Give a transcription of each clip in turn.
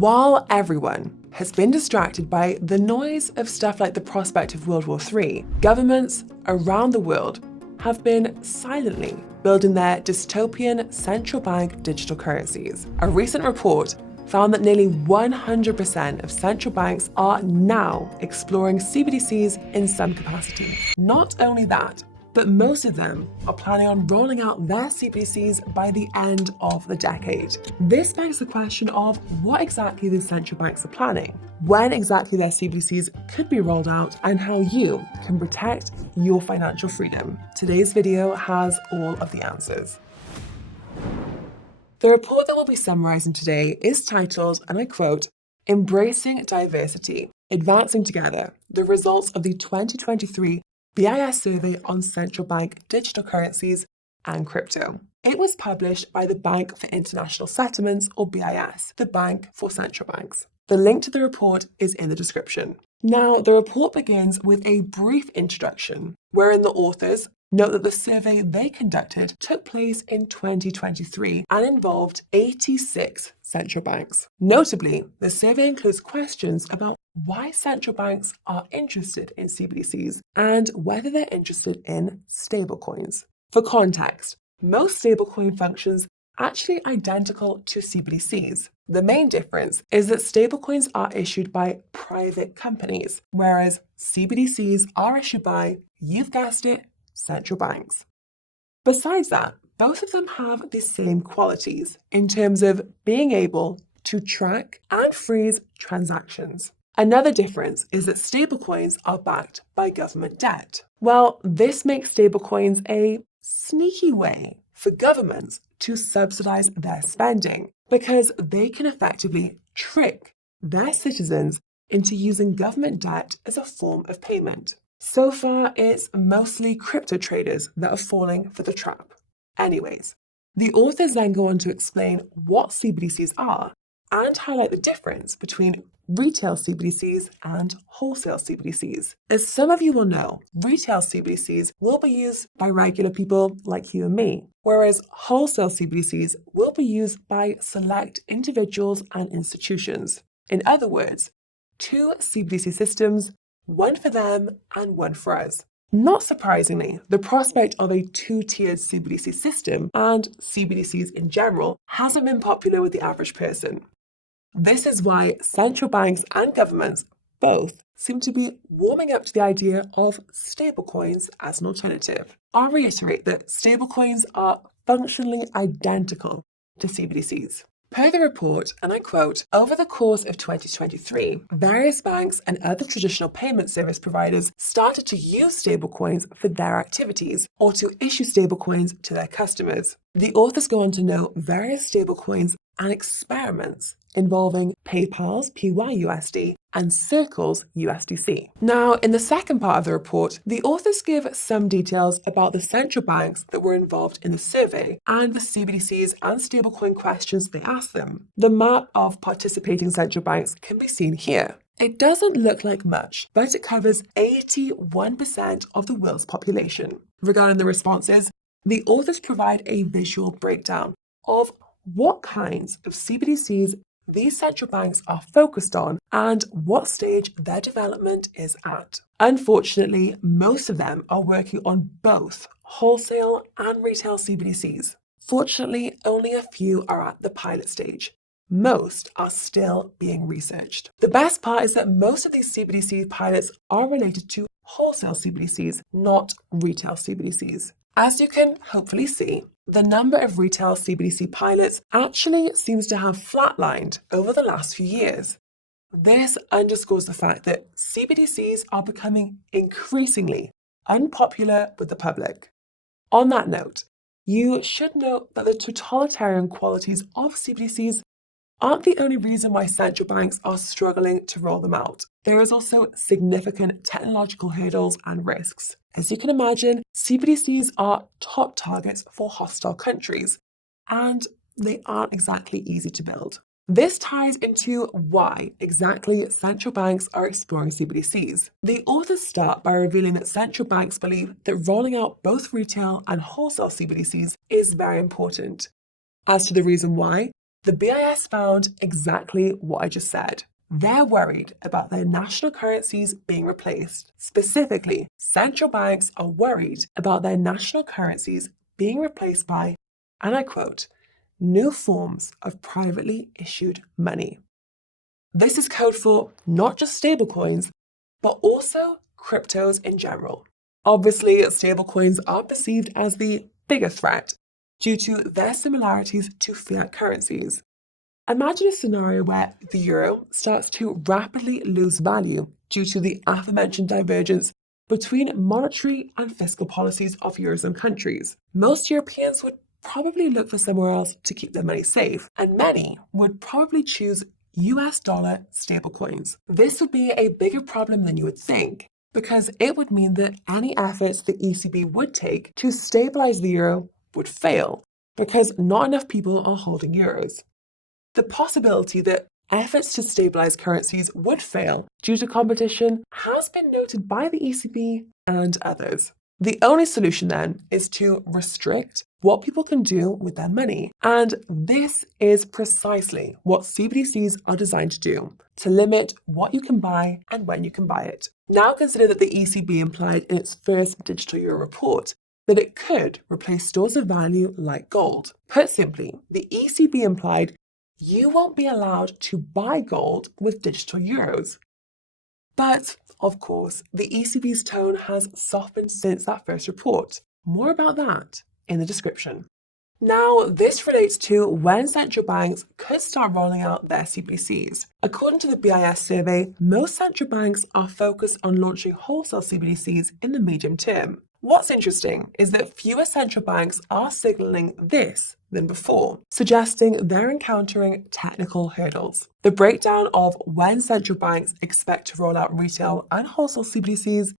While everyone has been distracted by the noise of stuff like the prospect of World War III, governments around the world have been silently building their dystopian central bank digital currencies. A recent report found that nearly 100% of central banks are now exploring CBDCs in some capacity. Not only that, but most of them are planning on rolling out their CBDCs by the end of the decade. This begs the question of what exactly the central banks are planning, when exactly their CBDCs could be rolled out, and how you can protect your financial freedom. Today's video has all of the answers. The report that we'll be summarizing today is titled, and I quote, "Embracing Diversity, Advancing Together, the Results of the 2023 BIS Survey on Central Bank Digital Currencies and Crypto." It was published by the Bank for International Settlements, or BIS, the bank for central banks. The link to the report is in the description. Now, the report begins with a brief introduction, wherein the authors note that the survey they conducted took place in 2023 and involved 86 central banks. Notably, the survey includes questions about why central banks are interested in CBDCs and whether they're interested in stablecoins. For context, most stablecoin functions are actually identical to CBDCs. The main difference is that stablecoins are issued by private companies, whereas CBDCs are issued by, you've guessed it, central banks. Besides that, both of them have the same qualities in terms of being able to track and freeze transactions. Another difference is that stablecoins are backed by government debt. Well, this makes stablecoins a sneaky way for governments to subsidize their spending because they can effectively trick their citizens into using government debt as a form of payment. So far, it's mostly crypto traders that are falling for the trap. Anyways, the authors then go on to explain what CBDCs are and highlight the difference between retail CBDCs and wholesale CBDCs. As some of you will know, retail CBDCs will be used by regular people like you and me, whereas wholesale CBDCs will be used by select individuals and institutions. In other words, two CBDC systems, one for them and one for us. Not surprisingly, the prospect of a two-tiered CBDC system and CBDCs in general hasn't been popular with the average person. This is why central banks and governments both seem to be warming up to the idea of stablecoins as an alternative. I'll reiterate that stablecoins are functionally identical to CBDCs. Per the report, and I quote, "Over the course of 2023, various banks and other traditional payment service providers started to use stablecoins for their activities or to issue stablecoins to their customers." The authors go on to note various stablecoins and experiments involving PayPal's PYUSD and Circle's USDC. Now, in the second part of the report, the authors give some details about the central banks that were involved in the survey and the CBDCs and stablecoin questions they asked them. The map of participating central banks can be seen here. It doesn't look like much, but it covers 81% of the world's population. Regarding the responses, the authors provide a visual breakdown of what kinds of CBDCs these central banks are focused on and what stage their development is at. Unfortunately, most of them are working on both wholesale and retail CBDCs. Fortunately, only a few are at the pilot stage. Most are still being researched. The best part is that most of these CBDC pilots are related to wholesale CBDCs, not retail CBDCs. As you can hopefully see, the number of retail CBDC pilots actually seems to have flatlined over the last few years. This underscores the fact that CBDCs are becoming increasingly unpopular with the public. On that note, you should note that the totalitarian qualities of CBDCs aren't the only reason why central banks are struggling to roll them out. There is also significant technological hurdles and risks. As you can imagine, CBDCs are top targets for hostile countries, and they aren't exactly easy to build. This ties into why exactly central banks are exploring CBDCs. The authors start by revealing that central banks believe that rolling out both retail and wholesale CBDCs is very important. As to the reason why, The BIS found exactly what I just said. They're worried about their national currencies being replaced. Specifically, central banks are worried about their national currencies being replaced by, and I quote, new forms of privately issued money. This is code for not just stablecoins, but also cryptos in general. Obviously, stablecoins are perceived as the bigger threat due to their similarities to fiat currencies. Imagine a scenario where the euro starts to rapidly lose value due to the aforementioned divergence between monetary and fiscal policies of Eurozone countries. Most Europeans would probably look for somewhere else to keep their money safe, and many would probably choose US dollar stablecoins. This would be a bigger problem than you would think, because it would mean that any efforts the ECB would take to stabilize the euro would fail, because not enough people are holding euros. The possibility that efforts to stabilize currencies would fail due to competition has been noted by the ECB and others. The only solution then is to restrict what people can do with their money. And this is precisely what CBDCs are designed to do, to limit what you can buy and when you can buy it. Now consider that the ECB implied in its first digital euro report that it could replace stores of value like gold. Put simply, the ECB implied you won't be allowed to buy gold with digital euros. But, of course, the ECB's tone has softened since that first report. More about that in the description. Now, this relates to when central banks could start rolling out their CBDCs. According to the BIS survey, most central banks are focused on launching wholesale CBDCs in the medium term. What's interesting is that fewer central banks are signaling this than before, suggesting they're encountering technical hurdles. The breakdown of when central banks expect to roll out retail and wholesale CBDCs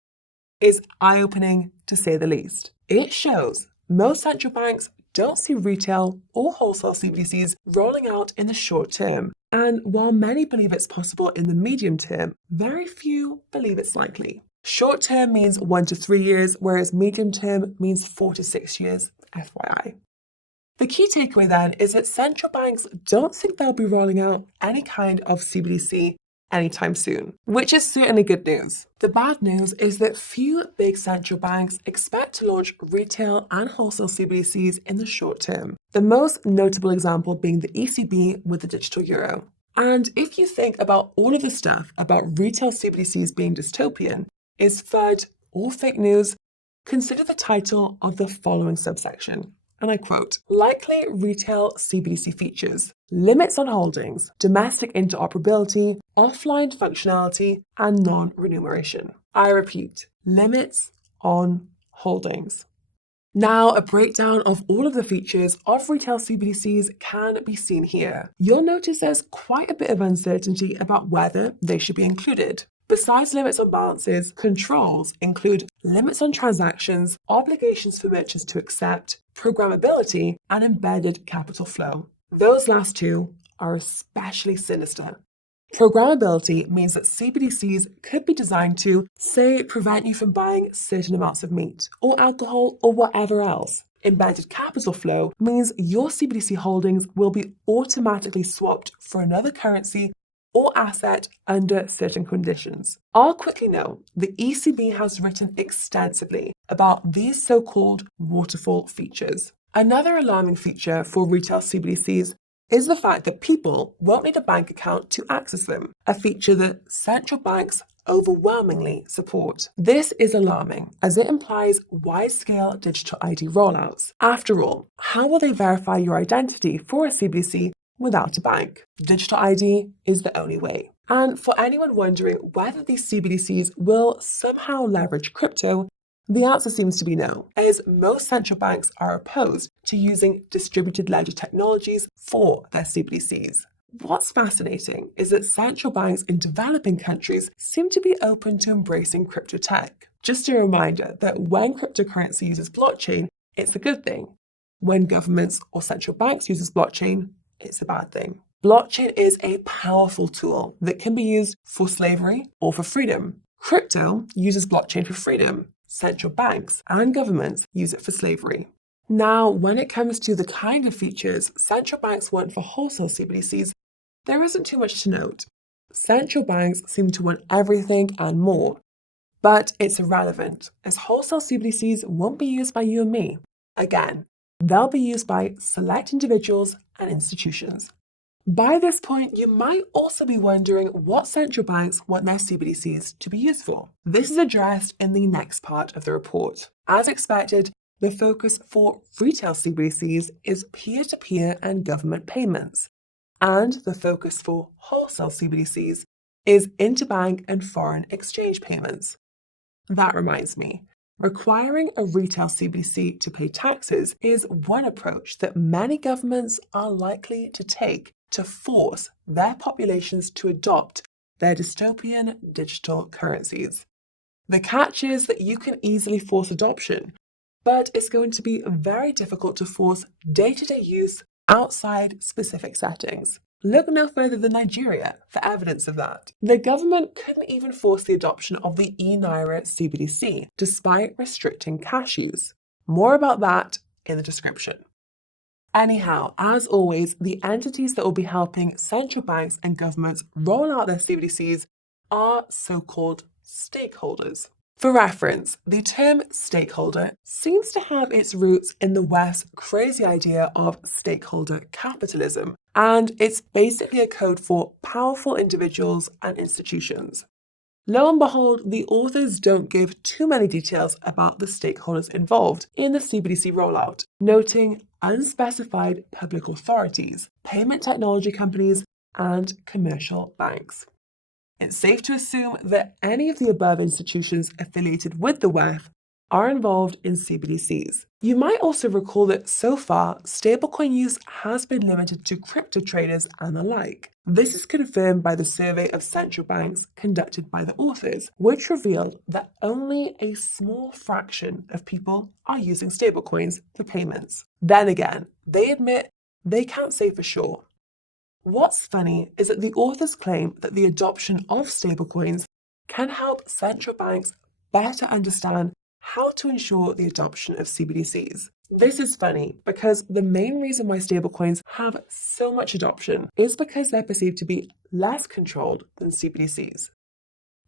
is eye-opening to say the least. It shows most central banks don't see retail or wholesale CBDCs rolling out in the short term. And while many believe it's possible in the medium term, very few believe it's likely. Short term means 1 to 3 years, whereas medium term means 4 to 6 years, FYI. The key takeaway then is that central banks don't think they'll be rolling out any kind of CBDC anytime soon, which is certainly good news. The bad news is that few big central banks expect to launch retail and wholesale CBDCs in the short term, the most notable example being the ECB with the digital euro. And if you think about all of the stuff about retail CBDCs being dystopian, is FUD or fake news, consider the title of the following subsection. And I quote, likely retail CBDC features, limits on holdings, domestic interoperability, offline functionality, and non-remuneration. I repeat, limits on holdings. Now, a breakdown of all of the features of retail CBDCs can be seen here. You'll notice there's quite a bit of uncertainty about whether they should be included. Besides limits on balances, controls include limits on transactions, obligations for merchants to accept, programmability, and embedded capital flow. Those last two are especially sinister. Programmability means that CBDCs could be designed to, say, prevent you from buying certain amounts of meat, or alcohol, or whatever else. Embedded capital flow means your CBDC holdings will be automatically swapped for another currency or asset under certain conditions. I'll quickly note the ECB has written extensively about these so-called waterfall features. Another alarming feature for retail CBDCs is the fact that people won't need a bank account to access them, a feature that central banks overwhelmingly support. This is alarming as it implies wide-scale digital ID rollouts. After all, how will they verify your identity for a CBDC without a bank? Digital ID is the only way. And for anyone wondering whether these CBDCs will somehow leverage crypto, the answer seems to be no, as most central banks are opposed to using distributed ledger technologies for their CBDCs. What's fascinating is that central banks in developing countries seem to be open to embracing crypto tech. Just a reminder that when cryptocurrency uses blockchain, it's a good thing. When governments or central banks uses blockchain, it's a bad thing. Blockchain is a powerful tool that can be used for slavery or for freedom. Crypto uses blockchain for freedom. Central banks and governments use it for slavery. Now, when it comes to the kind of features central banks want for wholesale CBDCs, there isn't too much to note. Central banks seem to want everything and more, but it's irrelevant as wholesale CBDCs won't be used by you and me. Again, they'll be used by select individuals and institutions. By this point, you might also be wondering what central banks want their CBDCs to be used for. This is addressed in the next part of the report. As expected, the focus for retail CBDCs is peer-to-peer and government payments, and the focus for wholesale CBDCs is interbank and foreign exchange payments. That reminds me, requiring a retail CBDC to pay taxes is one approach that many governments are likely to take to force their populations to adopt their dystopian digital currencies. The catch is that you can easily force adoption, but it's going to be very difficult to force day-to-day use outside specific settings. Look no further than Nigeria for evidence of that. The government couldn't even force the adoption of the e-Naira CBDC, despite restricting cash use. More about that in the description. Anyhow, as always, the entities that will be helping central banks and governments roll out their CBDCs are so-called stakeholders. For reference, the term stakeholder seems to have its roots in the West's crazy idea of stakeholder capitalism, and it's basically a code for powerful individuals and institutions. Lo and behold, the authors don't give too many details about the stakeholders involved in the CBDC rollout, noting unspecified public authorities, payment technology companies, and commercial banks. It's safe to assume that any of the above institutions affiliated with the WEF are involved in CBDCs. You might also recall that so far, stablecoin use has been limited to crypto traders and the like. This is confirmed by the survey of central banks conducted by the authors, which revealed that only a small fraction of people are using stablecoins for payments. Then again, they admit they can't say for sure. What's funny is that the authors claim that the adoption of stablecoins can help central banks better understand how to ensure the adoption of CBDCs. This is funny because the main reason why stablecoins have so much adoption is because they're perceived to be less controlled than CBDCs.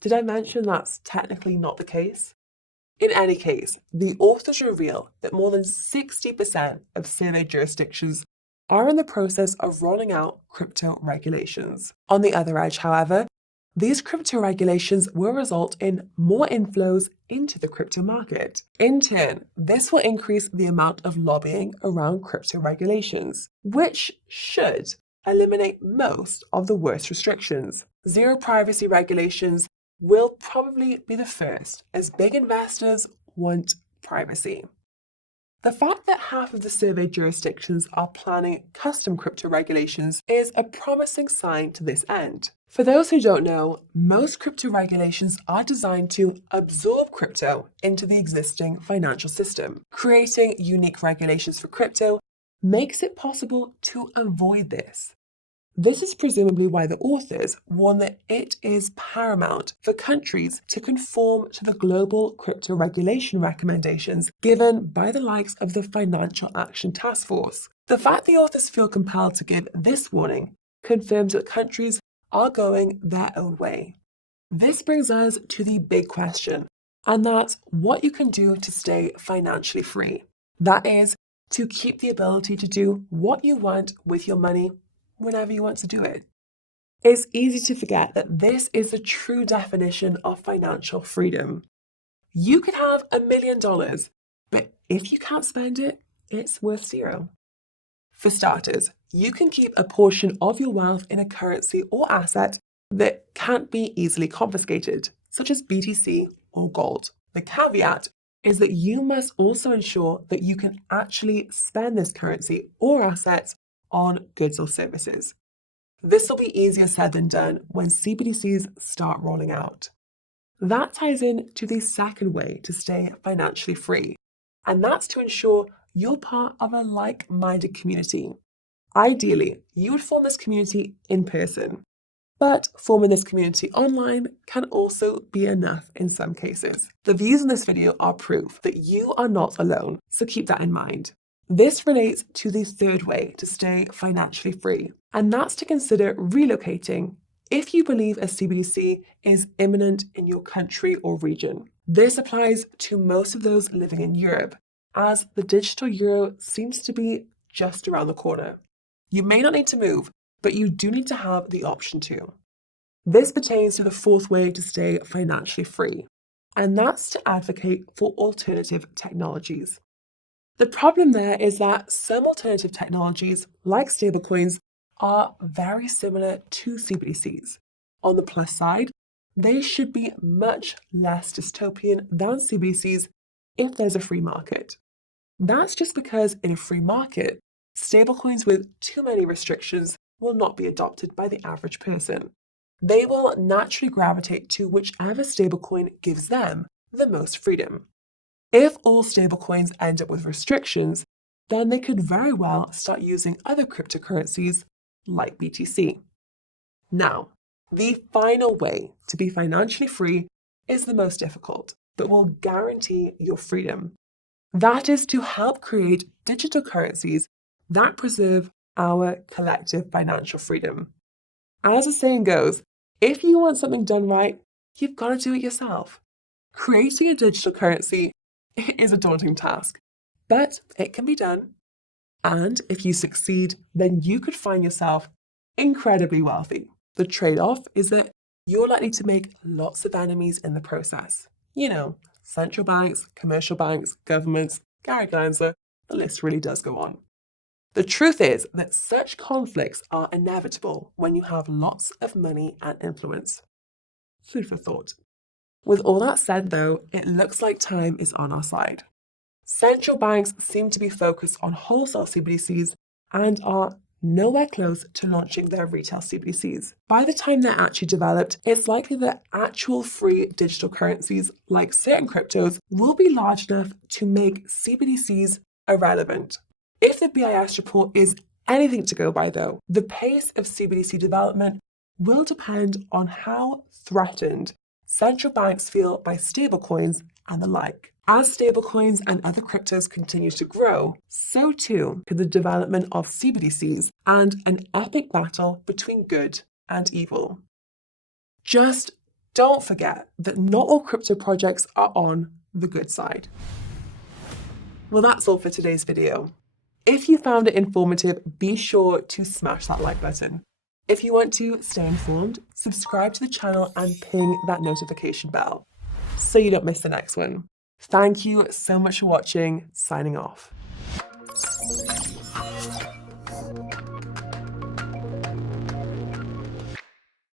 Did I mention that's technically not the case? In any case, the authors reveal that more than 60% of surveyed jurisdictions are in the process of rolling out crypto regulations. On the other edge, however, these crypto regulations will result in more inflows into the crypto market. In turn, this will increase the amount of lobbying around crypto regulations, which should eliminate most of the worst restrictions. Zero privacy regulations will probably be the first, as big investors want privacy. The fact that half of the surveyed jurisdictions are planning custom crypto regulations is a promising sign to this end. For those who don't know, most crypto regulations are designed to absorb crypto into the existing financial system. Creating unique regulations for crypto makes it possible to avoid this. This is presumably why the authors warn that it is paramount for countries to conform to the global crypto regulation recommendations given by the likes of the Financial Action Task Force. The fact the authors feel compelled to give this warning confirms that countries are going their own way. This brings us to the big question, and that's what you can do to stay financially free. That is, to keep the ability to do what you want with your money whenever you want to do it. It's easy to forget that this is the true definition of financial freedom. You could have $1 million, but if you can't spend it, it's worth zero. For starters, you can keep a portion of your wealth in a currency or asset that can't be easily confiscated, such as BTC or gold. The caveat is that you must also ensure that you can actually spend this currency or assets on goods or services. This will be easier said than done when CBDCs start rolling out. That ties in to the second way to stay financially free, and that's to ensure you're part of a like-minded community. Ideally, you would form this community in person, but forming this community online can also be enough in some cases. The views in this video are proof that you are not alone, so keep that in mind. This relates to the third way to stay financially free, and that's to consider relocating if you believe a CBDC is imminent in your country or region. This applies to most of those living in Europe, as the digital euro seems to be just around the corner. You may not need to move, but you do need to have the option to. This pertains to the fourth way to stay financially free, and that's to advocate for alternative technologies. The problem there is that some alternative technologies, like stablecoins, are very similar to CBDCs. On the plus side, they should be much less dystopian than CBDCs if there's a free market. That's just because in a free market, stablecoins with too many restrictions will not be adopted by the average person. They will naturally gravitate to whichever stablecoin gives them the most freedom. If all stablecoins end up with restrictions, then they could very well start using other cryptocurrencies like BTC. Now, the final way to be financially free is the most difficult, but will guarantee your freedom. That is to help create digital currencies that preserve our collective financial freedom. As the saying goes, if you want something done right, you've got to do it yourself. Creating a digital currency is a daunting task, but it can be done. And if you succeed, then you could find yourself incredibly wealthy. The trade-off is that you're likely to make lots of enemies in the process. You know, central banks, commercial banks, governments, Gary Gensler, the list really does go on. The truth is that such conflicts are inevitable when you have lots of money and influence. Food for thought. With all that said, though, it looks like time is on our side. Central banks seem to be focused on wholesale CBDCs and are nowhere close to launching their retail CBDCs. By the time they're actually developed, it's likely that actual free digital currencies, like certain cryptos, will be large enough to make CBDCs irrelevant. If the BIS report is anything to go by, though, the pace of CBDC development will depend on how threatened central banks feel by stablecoins and the like. As stablecoins and other cryptos continue to grow, so too could the development of CBDCs and an epic battle between good and evil. Just don't forget that not all crypto projects are on the good side. Well, that's all for today's video. If you found it informative, be sure to smash that like button. If you want to stay informed, subscribe to the channel and ping that notification bell so you don't miss the next one. Thank you so much for watching. Signing off.